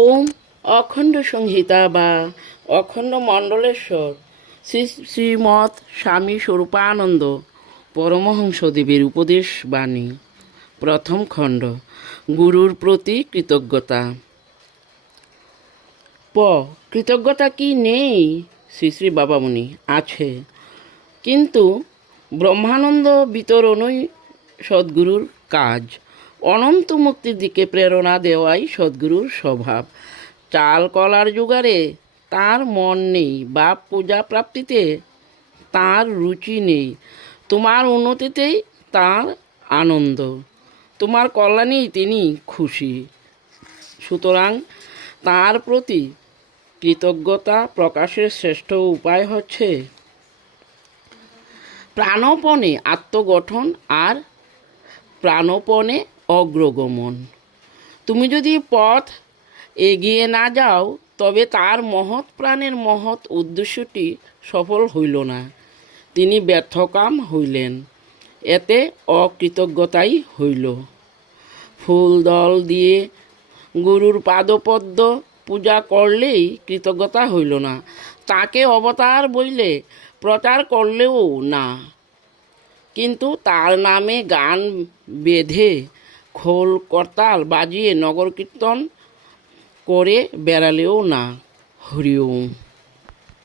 ওম অখণ্ড সংহিতা বা অখণ্ড মণ্ডলেশ্বর শ্রী শ্রীমৎ স্বামী স্বরূপানন্দ পরমহংসদেবের উপদেশ বাণী প্রথম খণ্ড। গুরুর প্রতি কৃতজ্ঞতা। কৃতজ্ঞতা কি নেই? শ্রী শ্রী বাবামণি আছে, কিন্তু ব্রহ্মানন্দ বিতরণই সদ্গুরুর কাজ। অনন্ত মুক্তির দিকে প্রেরণা দেওয়াই সদ্গুরুর স্বভাব। চাল কলার জোগাড়ে তাঁর মন নেই, বা পূজা প্রাপ্তিতে তাঁর রুচি নেই। তোমার উন্নতিতেই তাঁর আনন্দ, তোমার কল্যাণেই তিনি খুশি। সুতরাং তাঁর প্রতি কৃতজ্ঞতা প্রকাশের শ্রেষ্ঠ উপায় হচ্ছে প্রাণপণে আত্মগঠন আর প্রাণপণে অগ্রগমন। তুমি যদি পথ এগিয়ে না যাও, তবে তার মহৎ প্রাণের মহৎ উদ্দেশ্যটি সফল হইল না, তিনি ব্যর্থকাম হইলেন। এতে অকৃতজ্ঞতাই হইল। ফুল দল দিয়ে গুরুর পাদপদ্ম পূজা করলেই কৃতজ্ঞতা হইল না, তাকে অবতার বইলে প্রচার করলেও না, কিন্তু তার নামে গান বেঁধে খোল করতাল বাজিয়ে নগর কীর্তন করে বেড়ালেও না। হরি ওম।